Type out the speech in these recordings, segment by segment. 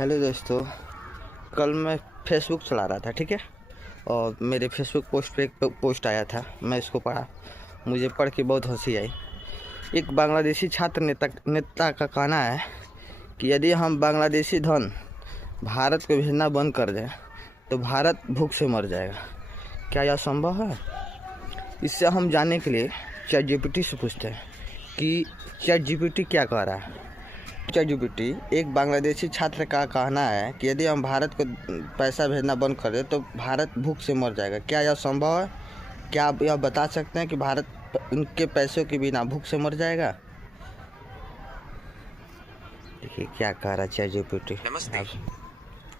Hello दोस्तों, कल मैं फेसबुक चला रहा था, ठीक है। और मेरे फेसबुक पोस्ट पे एक पोस्ट आया था, मैं इसको पढ़ा। मुझे पढ़ के बहुत हंसी आई। एक बांग्लादेशी छात्र नेता का कहना है कि यदि हम बांग्लादेशी धन भारत को भेजना बंद कर दें तो भारत भूख से मर जाएगा। क्या यह संभव है? इससे हम जानने के लिए चैट जीपीटी से पूछते हैं कि चैट जीपीटी क्या कह रहा है। चैट जीपीटी एक बांग्लादेशी छात्र का कहना है कि यदि हम भारत को पैसा भेजना बंद कर दें तो भारत भूख से मर जाएगा। क्या यह संभव है? क्या आप यह बता सकते हैं कि भारत उनके पैसों के बिना भूख से मर जाएगा? देखिए क्या कह रहा है चैट जीपीटी। नमस्ते।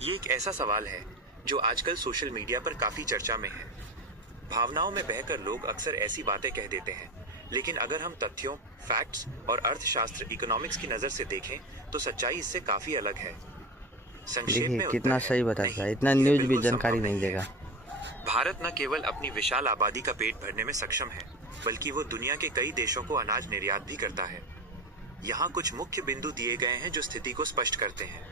ये एक ऐसा सवाल है जो आजकल सोशल मीडिया पर काफी चर्चा में है। भावनाओं में बहकर लोग अक्सर ऐसी बातें कह देते हैं, लेकिन अगर हम तथ्यों, फैक्ट्स और अर्थशास्त्र, इकोनॉमिक्स की नजर से देखें तो सच्चाई इससे काफी अलग है। संक्षेप में कितना सही बताता है, इतना न्यूज भी जानकारी नहीं देगा। भारत न केवल अपनी विशाल आबादी का पेट भरने में सक्षम है, बल्कि वो दुनिया के कई देशों को अनाज निर्यात भी करता है। यहाँ कुछ मुख्य बिंदु दिए गए हैं जो स्थिति को स्पष्ट करते हैं।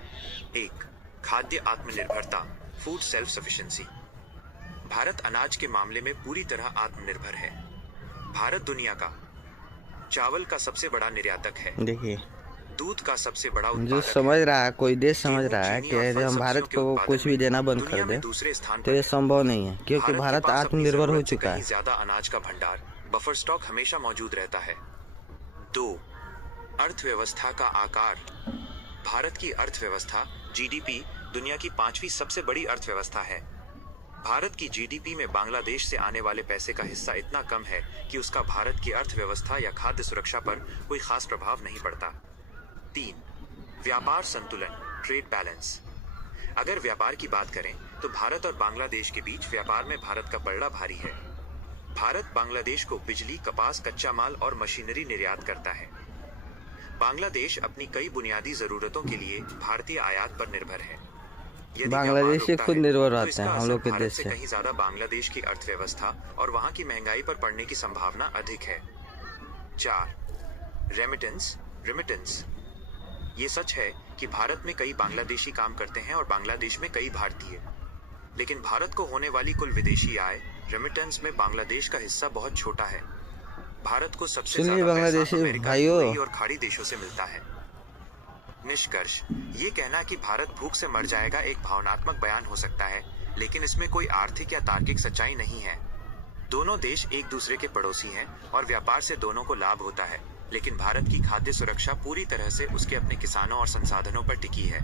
1. खाद्य आत्मनिर्भरता, फूड सेल्फ सफिशिएंसी। भारत अनाज के मामले में पूरी तरह आत्मनिर्भर है। भारत दुनिया का चावल का सबसे बड़ा निर्यातक है। देखिए, दूध का सबसे बड़ा जो समझ रहा है, कोई देश समझ रहा है कि यदि हम भारत को कुछ भी देना बंद कर दें दूसरे स्थान तो ये संभव नहीं है, क्योंकि भारत आत्मनिर्भर हो चुका है। ज्यादा अनाज का भंडार, बफर स्टॉक हमेशा मौजूद रहता है। 2. अर्थव्यवस्था का आकार। भारत की अर्थव्यवस्था जीडीपी दुनिया की 5वीं सबसे बड़ी अर्थव्यवस्था है। भारत की जीडीपी में बांग्लादेश से आने वाले पैसे का हिस्सा इतना कम है कि उसका भारत की अर्थव्यवस्था या खाद्य सुरक्षा पर कोई खास प्रभाव नहीं पड़ता। 3. व्यापार संतुलन, ट्रेड बैलेंस। अगर व्यापार की बात करें तो भारत और बांग्लादेश के बीच व्यापार में भारत का पलड़ा भारी है। भारत बांग्लादेश को बिजली, कपास, कच्चा माल और मशीनरी निर्यात करता है। बांग्लादेश अपनी कई बुनियादी जरूरतों के लिए भारतीय आयात पर निर्भर है। बांग्लादेश से खुद निर्भर रहते हैं हम लोग के देश से। कहीं ज्यादा बांग्लादेश की अर्थव्यवस्था और वहां की महंगाई पर पड़ने की संभावना अधिक है। 4. रेमिटेंस। ये सच है कि भारत में कई बांग्लादेशी काम करते हैं और बांग्लादेश में कई भारतीय, लेकिन भारत को होने वाली कुल विदेशी आय रेमिटेंस में बांग्लादेश का हिस्सा बहुत छोटा है। भारत को सबसे ज्यादा बांग्लादेशी भाइयों और खाड़ी देशों से मिलता है। निष्कर्ष, ये कहना कि भारत भूख से मर जाएगा एक भावनात्मक बयान हो सकता है, लेकिन इसमें कोई आर्थिक या तार्किक सच्चाई नहीं है। दोनों देश एक दूसरे के पड़ोसी हैं और व्यापार से दोनों को लाभ होता है, लेकिन भारत की खाद्य सुरक्षा पूरी तरह से उसके अपने किसानों और संसाधनों पर टिकी है।